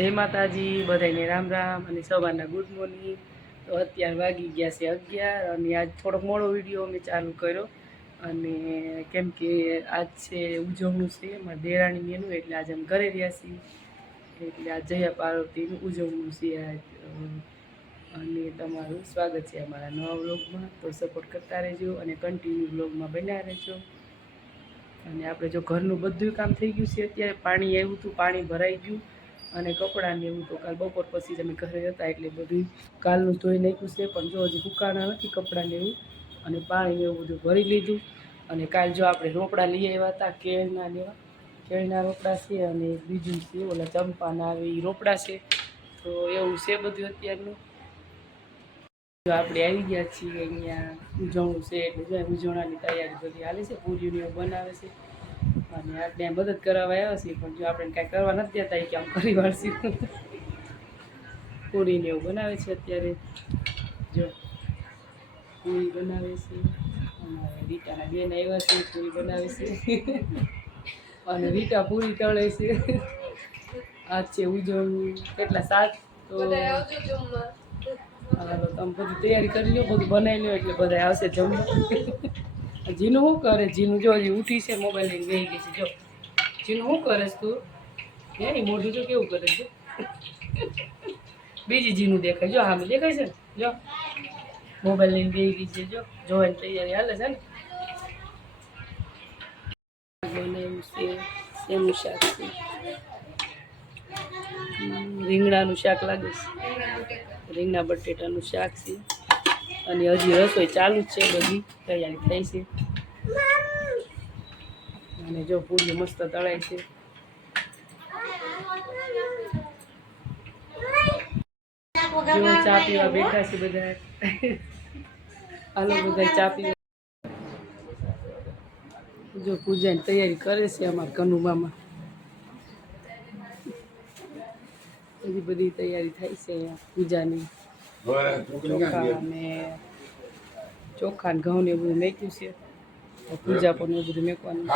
જય માતાજી બધાને રામ રામ અને સવારના ગુડ મોર્નિંગ. તો અત્યારે વાગી ગયા છે 11 અને આજ થોડોક મોડો વિડીયો અમે ચાલુ કર્યો અને કેમ કે આજ છે ઉજવણું છે અમારા દેરાણી એનું, એટલે આજે અમે ઘરે રહ્યા છીએ એટલે આ જયા પાર્વતીનું ઉજવણું છે આજ. અને તમારું સ્વાગત છે અમારા નવા વ્લોગમાં. તો સપોર્ટ કરતા રહેજો અને કન્ટિન્યુ વ્લોગમાં બન્યા રહેજો. અને આપણે જો ઘરનું બધું કામ થઈ ગયું છે, અત્યારે પાણી આવ્યું હતું, પાણી ભરાઈ ગયું અને કપડાંને એવું તો કાલ બપોર પછી જ અમે ઘરે હતા એટલે બધું કાલનું ધોઈ નાખ્યું છે. પણ જો હજી સુકાણા નથી કપડાંને એવું, અને પાણી એવું બધું ભરી લીધું. અને કાલ જો આપણે રોપડા લઈ આવ્યા હતા કેળના રોપડા છે, અને બીજું છે ઓલા ચંપાના આવે એ રોપડા છે. તો એવું છે બધું અત્યારનું. જો આપણે આવી ગયા છીએ અહીંયા ઉજવણું છે એટલે જો ઉજવણાની તૈયારી બધી હાલે છે, પૂરીને એવું બનાવે છે અને આપણે મદદ કરવા આવ્યા છીએ. પણ જો આપણે કાંઈ કરવા નથી દેતા કે આમ કરી વાળશું. પૂરીને એવું બનાવે છે અત્યારે. જો પૂરી બનાવે છે અને રીટાના બેન આવ્યા છે, પૂરી બનાવે છે અને રીટા પૂરી તળે છે. આજ છે ઉજવણું. કેટલા 7 તો હાલો તમે બધી તૈયારી કરી લો, બધું બનાવી લો એટલે બધા આવશે જમવા. જીનું શું કરે? જીનું જો હજી ઉઠી છે, મોબાઈલ લઈને બેસી ગઈ છે. જો જીનું શું કરે તું? હે મોઢું તો કેવું કરે છે? બીજી જીનું દેખાય જો, આમ દેખાય છે ને, જો મોબાઈલ લઈને બેસી ગઈ છે. જો જોવાની તૈયારી હાલે છે ને. બનાવ્યું છે શેનું શાક છે, રીંગણાનું શાક લાગે છે, રીંગણા બટેટાનું શાક છે. અને હજી રસોઈ ચાલુ જ છે, બધી તૈયારી થઈ છે. અને જો પૂરી મસ્ત તળાય છે. જો ચા પીવા બેઠા છે બધા. હાલો બધા ચા પીવા. જો પૂજાની તૈયારી કરે છે અમારા કનુબામાં. એવી બધી તૈયારી થાય છે પૂજાની. ચોખા ને ઘઉં ને એવું બધું મેક્યું છે. પૂજા પણ એવું બધું મેકવાનું.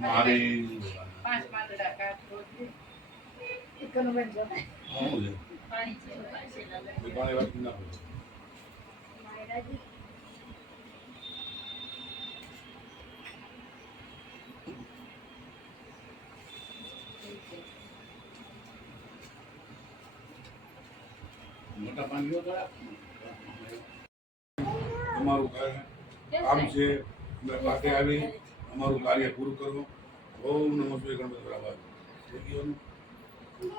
મારી 5 પાંદડા કાઢો એકનો મેં જો પાણી છે પાણી વાત ના મોટા પાણી હોતા અમારું કામ છે પાસે આવી અમારું કાર્ય પૂરું કરો. ઓમ નમો શ્રી ગણપતિ બરાબર.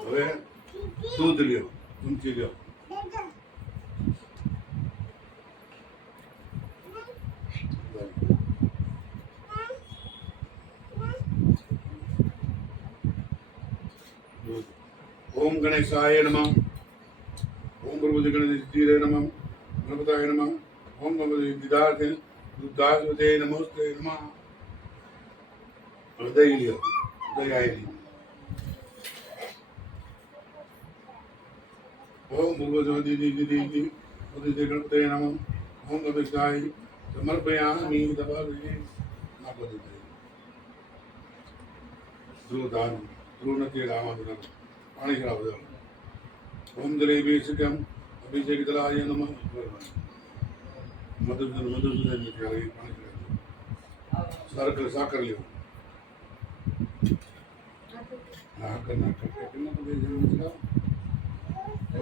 હવે દૂધ લ્યો, ચમચી લ્યો. ઓમ ગણેશાય નમઃ. ઓમ પ્રભુજી ગણેશજીરે નમઃ. ગણપતાય નમઃ. ઓમ ગણપતિ દિદાર્થે દુર્દાસવતે નમસ્તે નમઃ. હૃદય લ્યો, હૃદય આવી. ઓમ ભગવતી દીદી ઉદિતે ગણપતે નમઃ. ઓમ ગણેશાય સમર્પયામિ દબાવી નાખો દીધે. ધ્રુવદાન ધ્રુવ નથી રામાનું પાણી ખરાબ થયો. ઓમ જલેબી સત્યમ અભિષેક દલાય નમઃ. મધુસૂદન પાણી ખરાબ. સાકર લ્યો.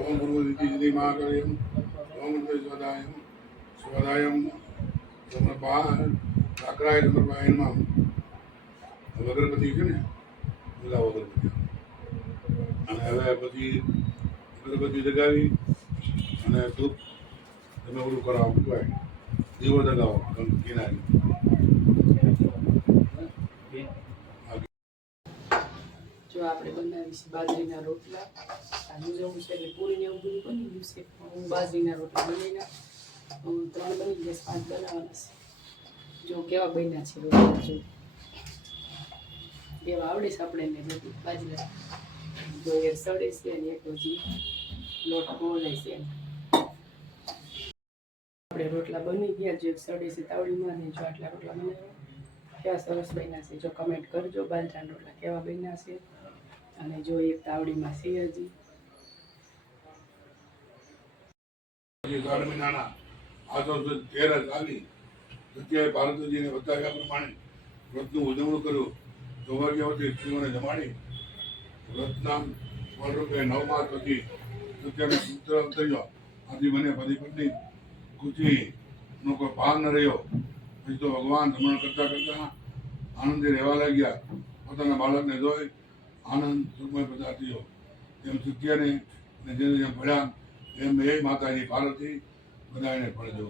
ઓમ ભગવતી મહાકાર્યમ. ઓમ સ્વદાયમ સ્વદાયમ સમર્પાય સાકરાય સમર્પાય નમઃ. અગરબત્તી છે ને, બધા અગરબત્તી. અને હવે પછી અગરબત્તી લગાવી અને ધૂપ તમે ઓલું કરાવો, કહેવાય દીવો લગાવો કિનારી. જો આપણે બનાવીશું બાજરીના રોટલા. આ જવું છે એટલે પૂરીને એવું બધું બની ગયું છે. હું બાજરીના રોટલા બનાવીના 3 બની ગયા, 5 બનાવવાના છે. જો કેવા બન્યા છે રોટલા. જો એવા આવડે છે આપણે ને બધું બાજરા તો એ સડે છે અને એક હજી લોટ બોલાય છે આપણે રોટલા બની ગયા જો એક સડે છે તાવડીમાં ને જો આટલા રોટલા બનાવ્યા કેવા સરસ બન્યા છે જો કમેન્ટ કરજો બાજરાના રોટલા કેવા બન્યા છે અને જો એક તાવડીમાં છે હજી ભારતજીને બતાવ્યા પ્રમાણે વ્રતનું ઉજવણું કર્યું સૌભાગ્યવતી સ્ત્રીઓને જમાડી વ્રતના ફળરૂપે 9 માસ પછી સત્યનો સૂત્ર અવતર્યો આથી મને પતિ પત્ની ખુશીનો કોઈ ભાર ન રહ્યો પછી તો ભગવાન રમણ કરતા કરતા આનંદે રહેવા લાગ્યા પોતાના બાળકને જોઈ આનંદ સુખમય પસાર થયો તેમ સત્યને જેને જેમ ભળ્યા એમ એ માતાજી પાર્વતી બધાને ફળજો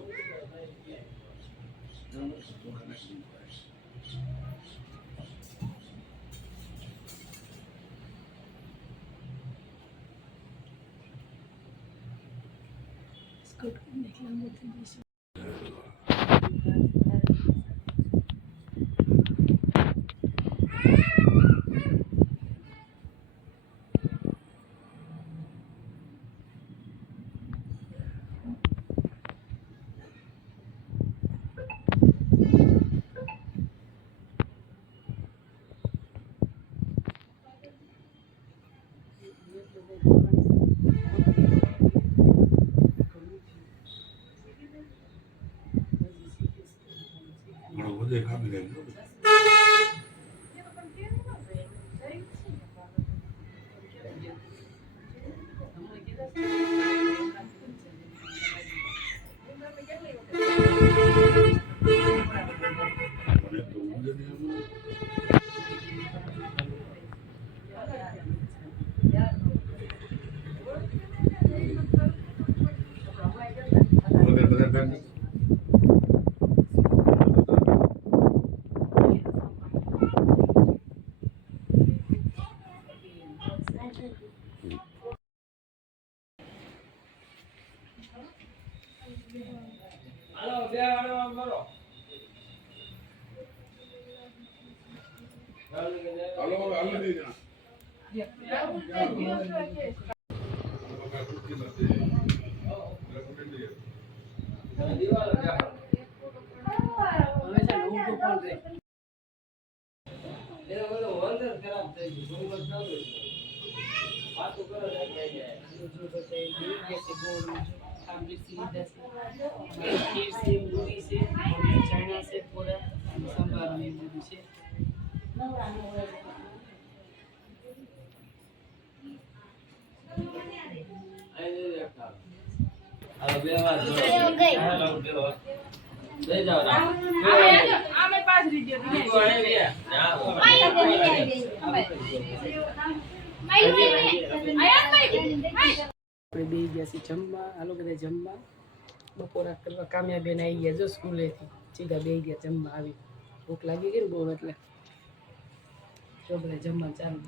આપણે બે ગયા છીએ જમવા હાલો બધા જમવા બપોરા કરવા કામ્યાબેન આવી ગયા જો સ્કૂલેથી સીધા બે ગયા જમવા આવી ભૂખ લાગી ગઈ ને બહુ એટલે જો બધા જમવા ચાલુ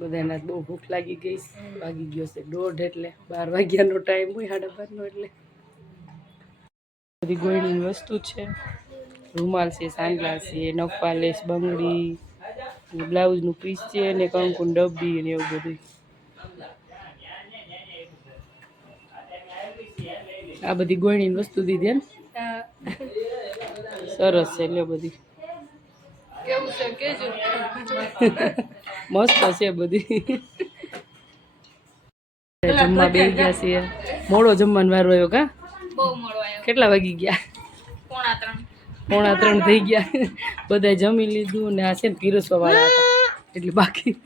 બધાને બહુ ભૂખ લાગી ગઈ વાગી ગયો છે 1:30 એટલે 12 વાગ્યાનો ટાઈમ હોય 12:30 એટલે બધી ગોળીની વસ્તુ છે રૂમાલ છે સાંડલા છે નખપાલેશ બંગડી બ્લાઉઝનું પીસ છે ને કંકુન ડબ્બી ને એવું બધું આ બધી ગોળીની વસ્તુ દીધી ને સરસ છે લ્યો બધી કેવું છે કેજો મસ્ત છે બધી જમવા બે ગયા છે મોડો જમવાનો વારો આવ્યો કા બહુ મોડો આવ્યો કેટલા વાગી ગયા 2:45 થઈ ગયા બધા જમી લીધું ને આ છે ને પીરસવા વાળા હતા એટલે બાકી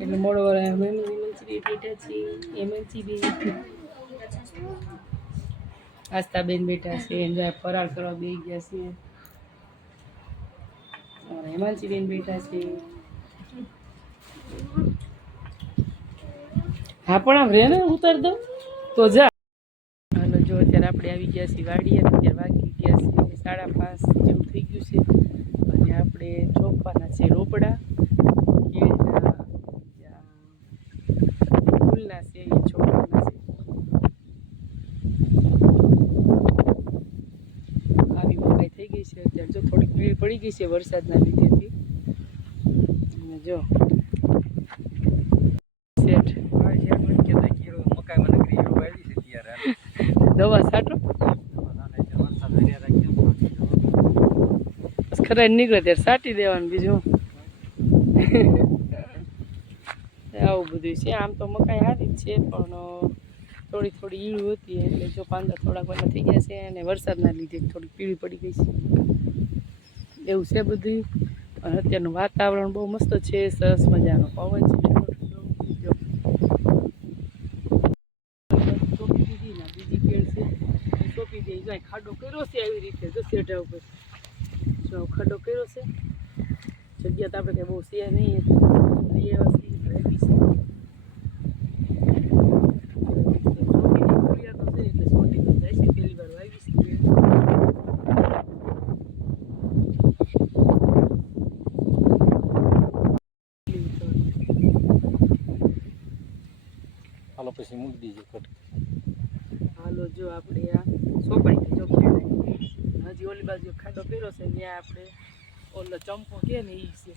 એટલે મોડો વાળા મંચુરી બેઠા છે એ મંચુરી આસ્તાબેન બેઠા છે એને ફરાળ કરવા બે ગયા છે હેમાંચીબેન બેઠા છે હા પણ આમ રે ને ઉતાર દો તો જા હાલો જો અત્યારે આપણે આવી ગયા છીએ વાડીએ અત્યારે વાગી ગયા છે 5:30 જેવું થઈ ગયું છે અને આપણે ચોપવાના છે રોપડા કેળના ફૂલના છે એ ચોપવાના છે પીળી પડી ગઈ છે વરસાદના લીધેથી. અને જો સેટ દવા છાંટો ખરા નીકળે ત્યારે છાંટી દેવાનું બીજું આવું બધું છે. આમ તો મકાઈ સારી જ છે પણ થોડી થોડી ઈળું હતી એટલે જો પાંદડા થોડાક બધા થઈ ગયા છે અને વરસાદના લીધે થોડી પીળી પડી ગઈ છે એવું છે બધું. અને અત્યારનું વાતાવરણ બહુ મસ્ત છે, સરસ મજાનો પવન છે. ચોપી દીધી ને બીજી કેળ છે ચોપી દે જાય ખાડો કર્યો છે આવી રીતે જો શેઢા ઉપર જો ખાડો કર્યો છે. જગ્યા તો આપણે કંઈ બહુ છે નહીં હાલો પછી મૂકી દીજો કટ. હાલો જો આપણે આ સોપાઈ જો હજી ઓલી બાજુ ખાડો કર્યો છે ત્યાં આપણે ઓલો ચંપો કે ને એ છે.